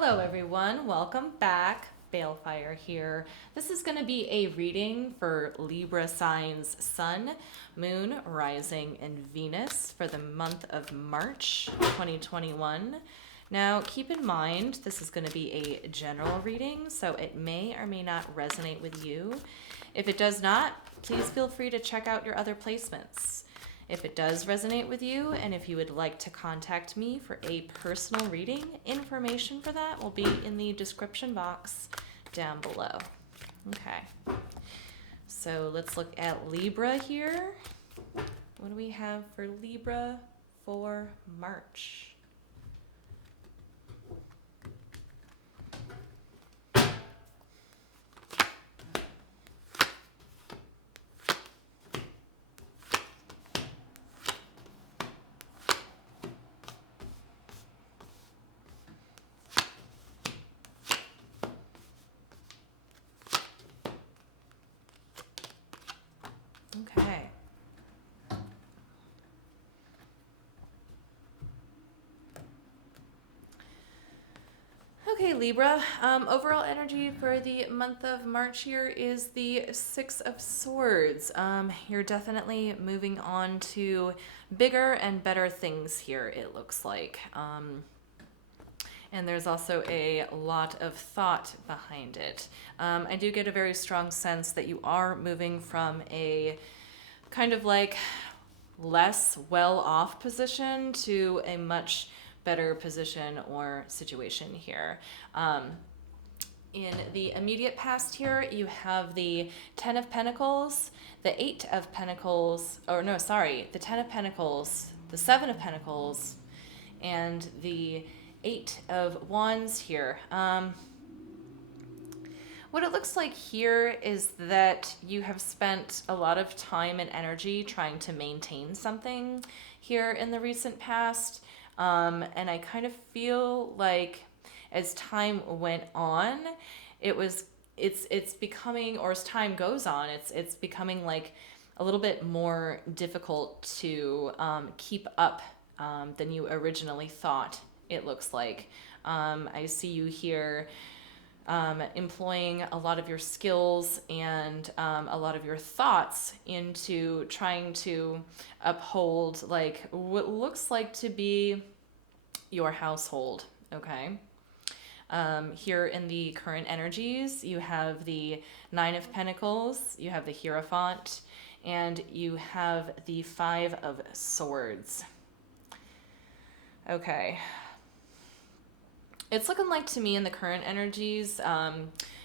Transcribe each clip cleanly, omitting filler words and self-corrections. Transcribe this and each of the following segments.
Hello everyone, welcome back. Balefire here. This is going to be a reading for Libra signs Sun, Moon, Rising, and Venus for the month of March 2021. Now keep in mind this is going to be a general reading, so it may or may not resonate with you. If it does not, please feel free to check out your other placements. If it does resonate with you, and if you would like to contact me for a personal reading, information for that will be in the description box down below. Okay, so let's look at Libra here. What do we have for Libra for March? Okay. Okay, Libra. Overall energy for the month of March here is the Six of Swords. You're definitely moving on to bigger and better things here, it looks like. And there's also a lot of thought behind it. I do get a very strong sense that you are moving from a kind of like less well-off position to a much better position or situation here. In the immediate past here, you have the Ten of Pentacles, the Eight of Pentacles, or no, sorry, the Ten of Pentacles, the Seven of Pentacles, and the Eight of Wands here. What it looks like here is that you have spent a lot of time and energy trying to maintain something here in the recent past. And I kind of feel like as time went on, it's becoming, or as time goes on, it's becoming like a little bit more difficult to keep up than you originally thought, it looks like. I see you here employing a lot of your skills and a lot of your thoughts into trying to uphold like what looks like to be your household, okay? Here in the current energies, you have the Nine of Pentacles, you have the Hierophant, and you have the Five of Swords. Okay. It's looking like to me in the current energies,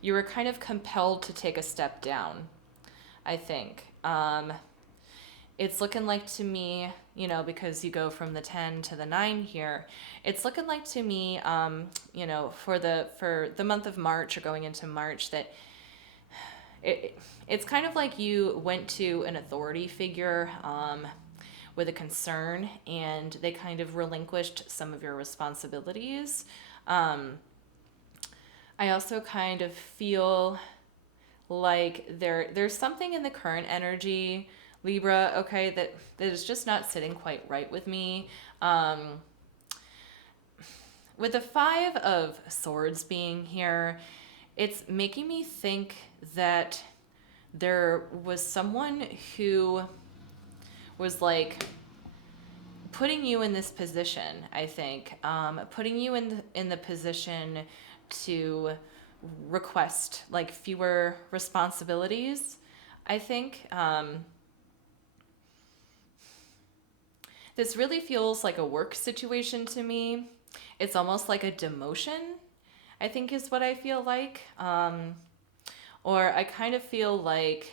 you were kind of compelled to take a step down, I think. It's looking like to me, you know, because you go from the 10 to the 9 here, it's looking like to me, you know, for the month of March or going into March, that it's kind of like you went to an authority figure with a concern, and they kind of relinquished some of your responsibilities. I also kind of feel like there's something in the current energy, Libra, okay, that is just not sitting quite right with me. With the Five of Swords being here, it's making me think that there was someone who was like putting you in this position, I think, putting you in the position to request like fewer responsibilities, I think. This really feels like a work situation to me. It's almost like a demotion, I think is what I feel like. Or I kind of feel like,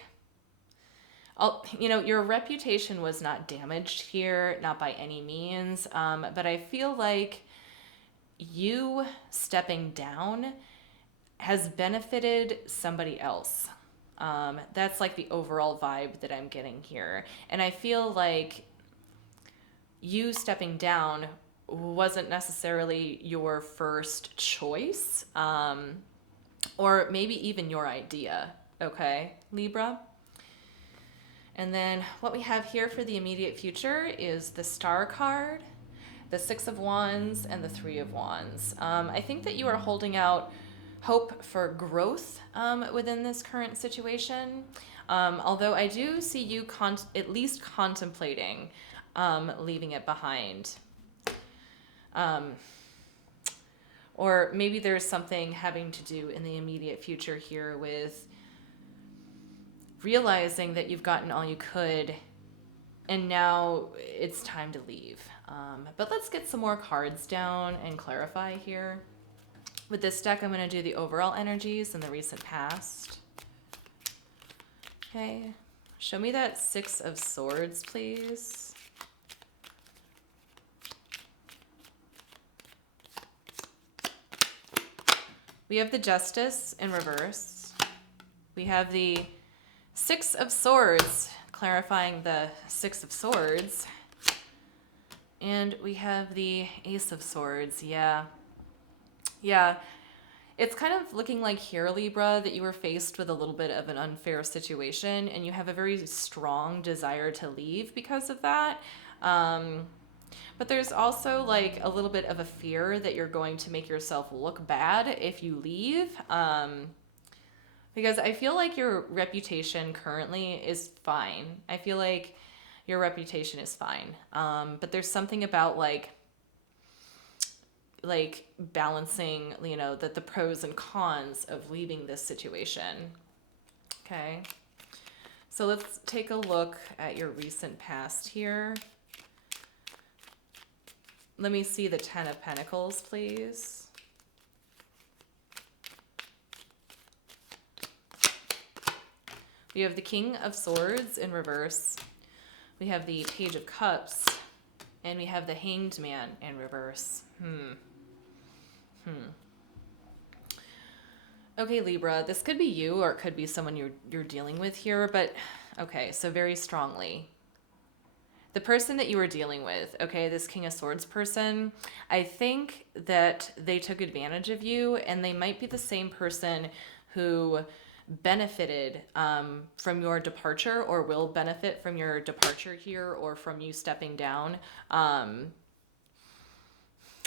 you know, your reputation was not damaged here, not by any means, but I feel like you stepping down has benefited somebody else. That's like the overall vibe that I'm getting here. And I feel like you stepping down wasn't necessarily your first choice, or maybe even your idea, okay, Libra? And then what we have here for the immediate future is the Star card, the Six of Wands and the Three of Wands. I think that you are holding out hope for growth within this current situation. Although I do see you at least contemplating leaving it behind. Or maybe there's something having to do in the immediate future here with realizing that you've gotten all you could and now it's time to leave. But let's get some more cards down and clarify here. With this deck, I'm going to do the overall energies in the recent past. Okay. Show me that Six of Swords, please. We have the Justice in reverse. We have the Six of Swords, clarifying the Six of Swords. And we have the Ace of Swords. Yeah. It's kind of looking like here, Libra, that you were faced with a little bit of an unfair situation and you have a very strong desire to leave because of that. But there's also like a little bit of a fear that you're going to make yourself look bad if you leave. Because I feel like your reputation currently is fine. I feel like your reputation is fine. But there's something about like balancing, the pros and cons of leaving this situation. Okay. So let's take a look at your recent past here. Let me see the Ten of Pentacles, please. We have the King of Swords in reverse. We have the Page of Cups. And we have the Hanged Man in reverse. Okay, Libra, this could be you or it could be someone you're dealing with here, but okay, so very strongly. The person that you were dealing with, okay, this King of Swords person, I think that they took advantage of you and they might be the same person who benefited from your departure or will benefit from your departure here or from you stepping down.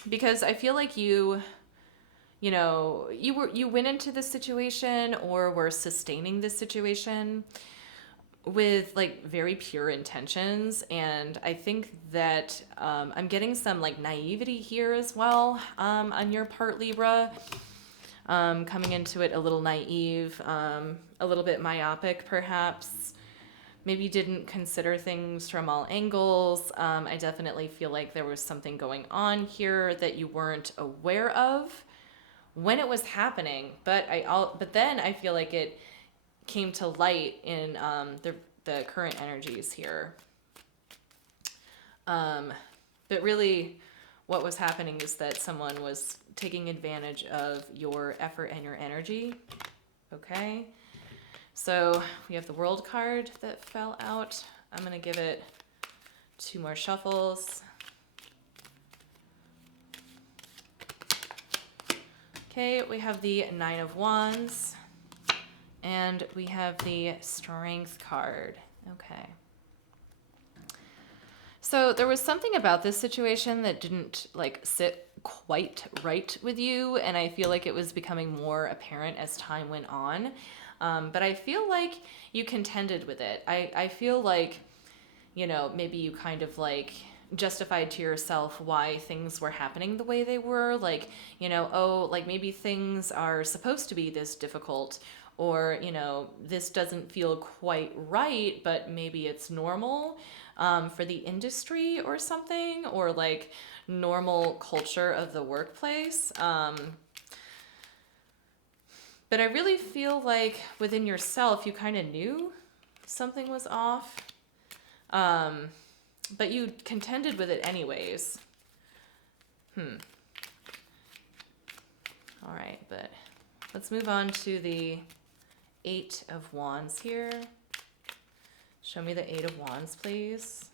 Because I feel like you went into this situation or were sustaining this situation with like very pure intentions. And I think that I'm getting some like naivety here as well on your part, Libra. Coming into it a little naive, a little bit myopic perhaps. Maybe didn't consider things from all angles. I definitely feel like there was something going on here that you weren't aware of when it was happening. But then I feel like it came to light in the current energies here. But really, what was happening is that someone was taking advantage of your effort and your energy. Okay. So we have the World card that fell out. I'm going to give it 2 more shuffles. Okay, we have the Nine of Wands. And we have the Strength card. Okay. So there was something about this situation that didn't like sit quite right with you. And I feel like it was becoming more apparent as time went on. But I feel like you contended with it. I feel like, maybe you kind of like justified to yourself why things were happening the way they were. Like, like maybe things are supposed to be this difficult or, this doesn't feel quite right, but maybe it's normal for the industry or something, or like normal culture of the workplace. But I really feel like within yourself, you kind of knew something was off. But you contended with it anyways. All right, but let's move on to the Eight of Wands here. Show me the Eight of Wands, please.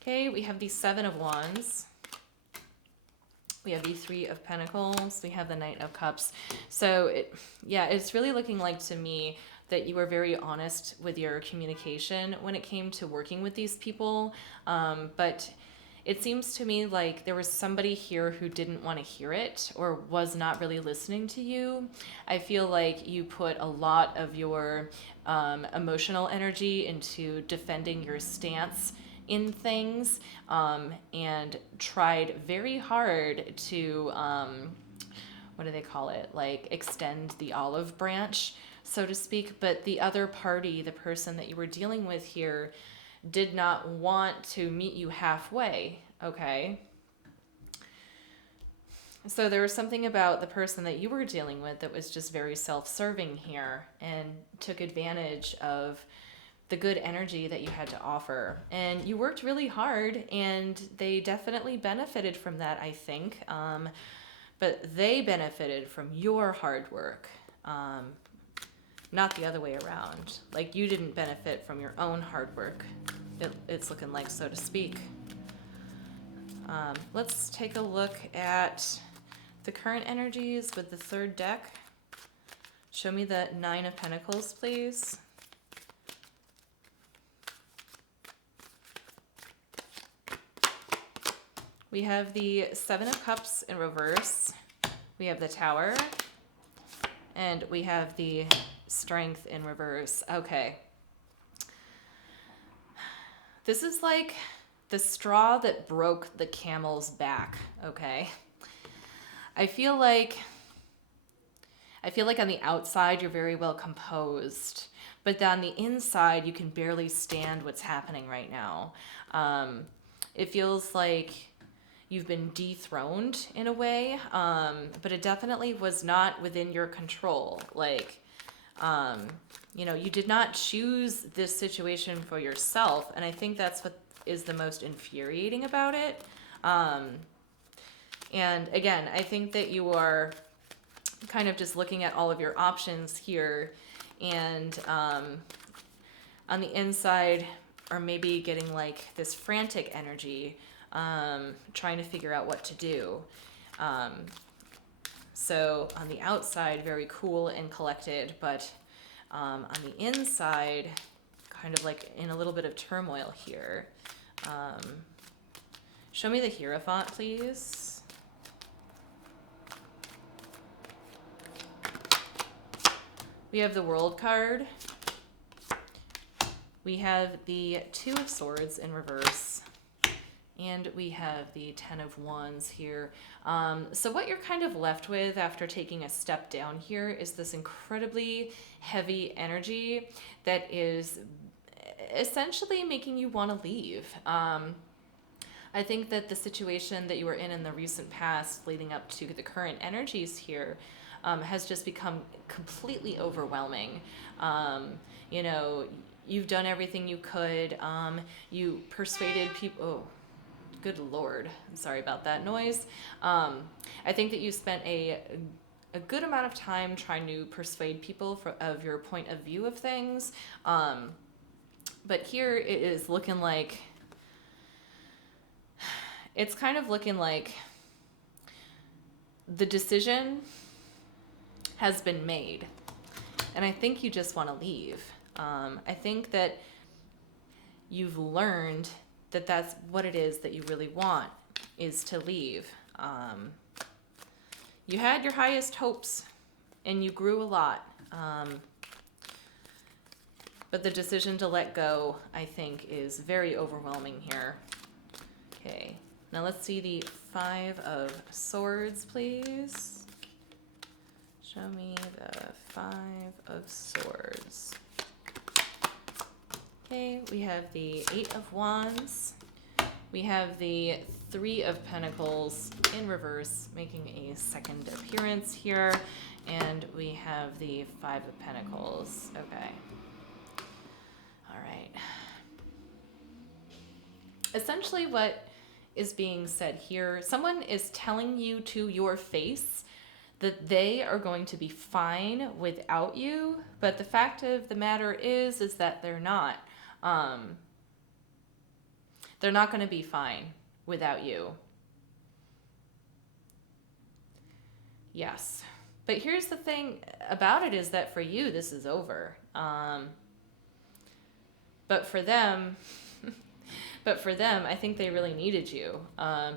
Okay, we have the Seven of Wands. We have the Three of Pentacles. We have the Knight of Cups. So it's really looking like to me that you were very honest with your communication when it came to working with these people. But it seems to me like there was somebody here who didn't want to hear it or was not really listening to you. I feel like you put a lot of your emotional energy into defending your stance in things, and tried very hard to, what do they call it? Like extend the olive branch, so to speak. But the other party, the person that you were dealing with here, did not want to meet you halfway, okay? So there was something about the person that you were dealing with that was just very self-serving here and took advantage of the good energy that you had to offer. And you worked really hard, and they definitely benefited from that, I think. But they benefited from your hard work, not the other way around. Like, you didn't benefit from your own hard work, it's looking like, so to speak. Let's take a look at the current energies with the third deck. Show me the Nine of Pentacles, please. We have the Seven of Cups in reverse. We have the Tower. And we have the Strength in reverse. Okay. This is like the straw that broke the camel's back, okay? I feel like on the outside you're very well composed, but on the inside you can barely stand what's happening right now. It feels like you've been dethroned in a way, but it definitely was not within your control. Like, you did not choose this situation for yourself, and I think that's what is the most infuriating about it. And again, I think that you are kind of just looking at all of your options here, and on the inside, or maybe getting like this frantic energy, trying to figure out what to do. So on the outside, very cool and collected, but on the inside, kind of like in a little bit of turmoil here. Show me the Hierophant, please. We have the World card. We have the Two of Swords in reverse. And we have the Ten of Wands here. So what you're kind of left with after taking a step down here is this incredibly heavy energy that is essentially making you want to leave. I think that the situation that you were in the recent past leading up to the current energies here has just become completely overwhelming. You've done everything you could. You persuaded people. Oh, good Lord. I'm sorry about that noise. I think that you spent a good amount of time trying to persuade people of your point of view of things. But here it is looking like, it's kind of looking like the decision has been made. And I think you just want to leave. I think that you've learned that that's what it is that you really want, is to leave. You had your highest hopes and you grew a lot. But the decision to let go, I think, is very overwhelming here. Okay, now let's see the Five of Swords, please. Show me the Five of Swords. Okay, we have the Eight of Wands. We have the Three of Pentacles in reverse, making a second appearance here. And we have the Five of Pentacles. Okay. All right. Essentially what is being said here, someone is telling you to your face that they are going to be fine without you, but the fact of the matter is that they're not. They're not going to be fine without you. Yes. But here's the thing about it, is that for you, this is over. Um, but for them, I think they really needed you.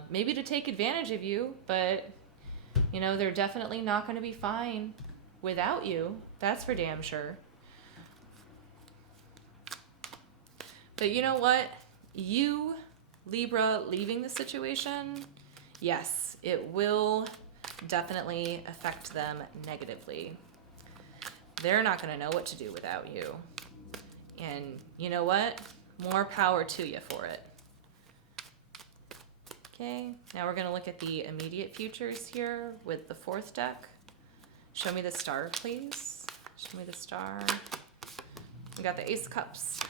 Maybe to take advantage of you, but they're definitely not going to be fine without you. That's for damn sure. But you know what? You, Libra, leaving the situation, yes, it will definitely affect them negatively. They're not going to know what to do without you. And you know what? More power to you for it. Okay, now we're going to look at the immediate futures here with the fourth deck. Show me the star, please. Show me the star. We got the Ace of Cups.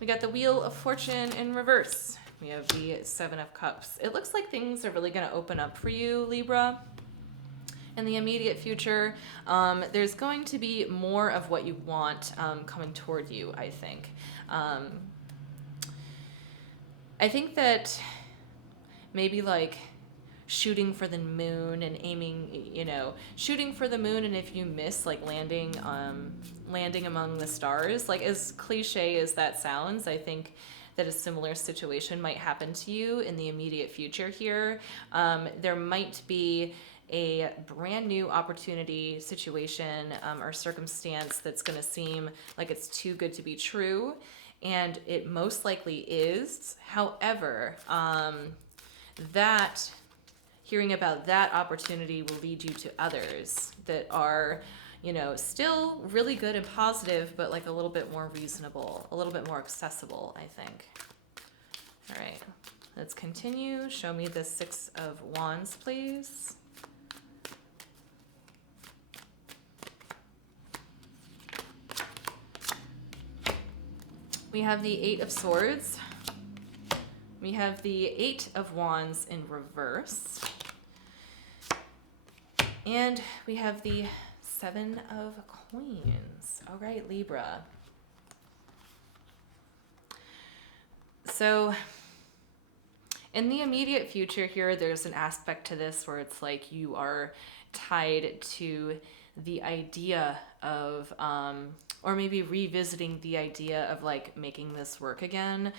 We got the Wheel of Fortune in reverse. We have the Seven of Cups. It looks like things are really going to open up for you, Libra. In the immediate future, there's going to be more of what you want coming toward you, I think. I think that maybe like shooting for the moon and aiming, shooting for the moon, and if you miss, like landing among the stars, like as cliche as that sounds, I think that a similar situation might happen to you in the immediate future here. There might be a brand new opportunity, situation, or circumstance that's going to seem like it's too good to be true, and it most likely is. However, that hearing about that opportunity will lead you to others that are, still really good and positive, but like a little bit more reasonable, a little bit more accessible, I think. All right, let's continue. Show me the Six of Wands, please. We have the Eight of Swords. We have the Eight of Wands in reverse. And we have the Seven of Coins. All right, Libra. So in the immediate future here, there's an aspect to this where it's like you are tied to the idea of, or maybe revisiting the idea of like making this work again.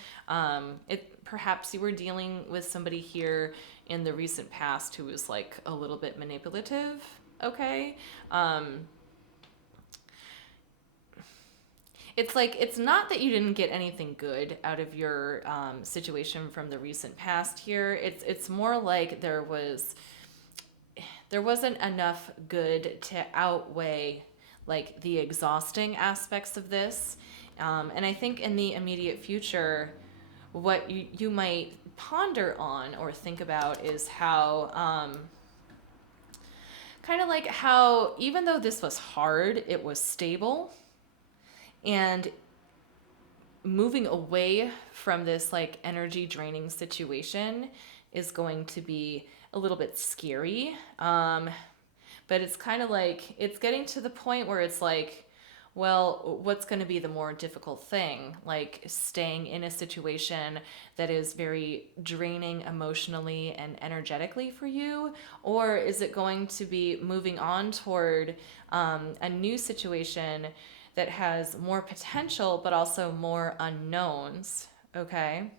Perhaps you were dealing with somebody here in the recent past who was like a little bit manipulative. Okay. It's like, it's not that you didn't get anything good out of your situation from the recent past here. It's more like there wasn't enough good to outweigh like the exhausting aspects of this. And I think in the immediate future, what you might ponder on or think about is how, kind of like how, even though this was hard, it was stable. And moving away from this like energy draining situation is going to be a little bit scary. But it's kind of like, it's getting to the point where it's like, well, what's going to be the more difficult thing? Like staying in a situation that is very draining emotionally and energetically for you? Or is it going to be moving on toward a new situation that has more potential, but also more unknowns? Okay.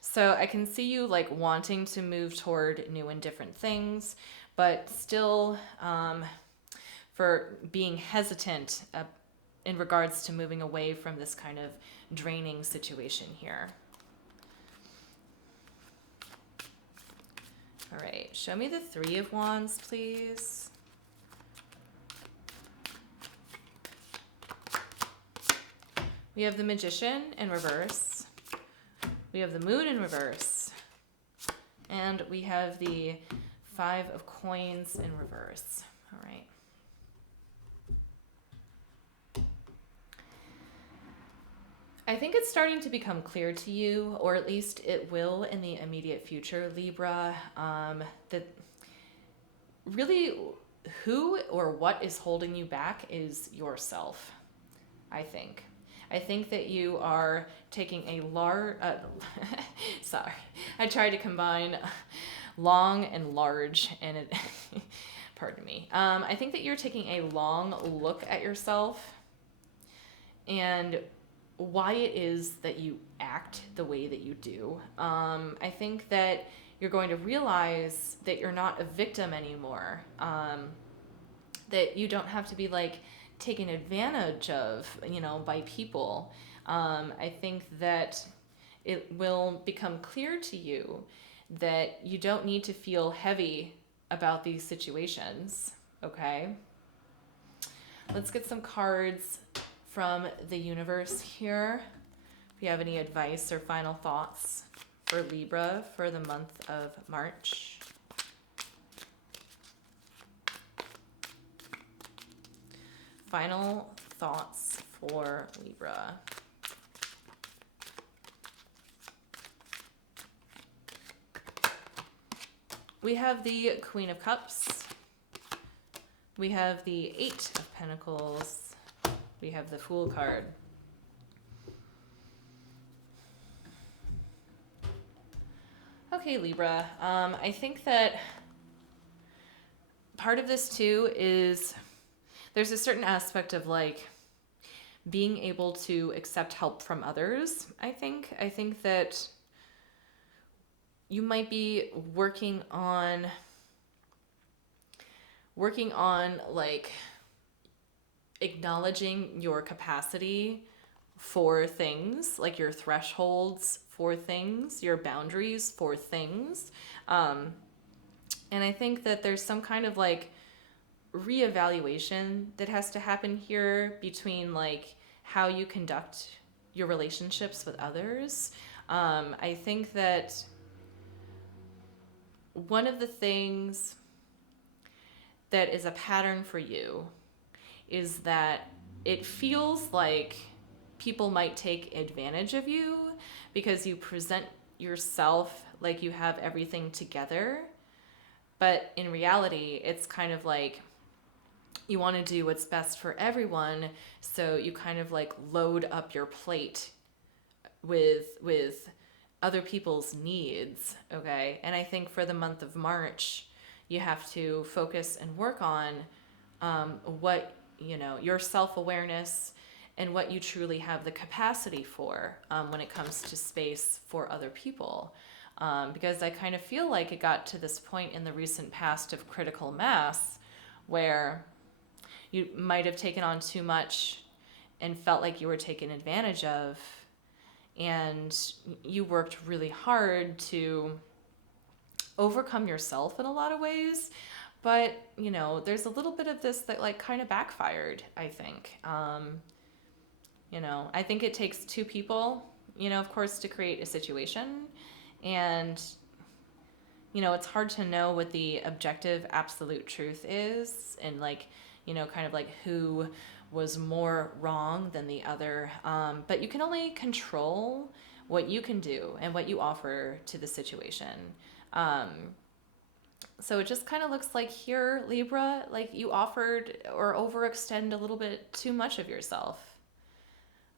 So I can see you like wanting to move toward new and different things, but still for being hesitant in regards to moving away from this kind of draining situation here. All right, show me the Three of Wands, please. We have the Magician in reverse. We have the Moon in reverse. And we have the Five of Coins in reverse. All right. I think it's starting to become clear to you, or at least it will in the immediate future, Libra, that really who or what is holding you back is yourself, I think. I think that you are taking a large, sorry, I tried to combine long and large, and it pardon me. I think that you're taking a long look at yourself and why it is that you act the way that you do. I think that you're going to realize that you're not a victim anymore. That you don't have to be like taken advantage of, by people. I think that it will become clear to you that you don't need to feel heavy about these situations, okay? Let's get some cards from the universe here. If you have any advice or final thoughts for Libra for the month of March. Final thoughts for Libra. We have the Queen of Cups. We have the Eight of Pentacles. We have the Fool card. Okay, Libra. I think that part of this too is there's a certain aspect of like being able to accept help from others. I think that you might be working on like acknowledging your capacity for things, like your thresholds for things, your boundaries for things. And I think that there's some kind of like reevaluation that has to happen here between like how you conduct your relationships with others. I think that one of the things that is a pattern for you is that it feels like people might take advantage of you because you present yourself like you have everything together. But in reality, it's kind of like you want to do what's best for everyone. So you kind of like load up your plate with other people's needs, okay? And I think for the month of March, you have to focus and work on what, your self-awareness and what you truly have the capacity for when it comes to space for other people. Because I kind of feel like it got to this point in the recent past of critical mass where you might have taken on too much and felt like you were taken advantage of, and you worked really hard to overcome yourself in a lot of ways. But, there's a little bit of this that like kind of backfired, I think. I think it takes two people, of course, to create a situation. And, it's hard to know what the objective absolute truth is and like, kind of like who was more wrong than the other. But you can only control what you can do and what you offer to the situation. So it just kind of looks like here, Libra, like you offered or overextend a little bit too much of yourself.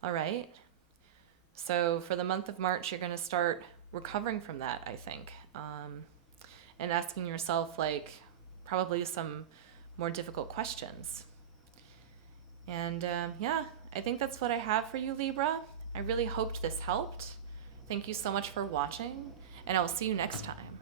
All right. So for the month of March, you're going to start recovering from that, I think. And asking yourself like probably some more difficult questions. And I think that's what I have for you, Libra. I really hoped this helped. Thank you so much for watching, and I will see you next time.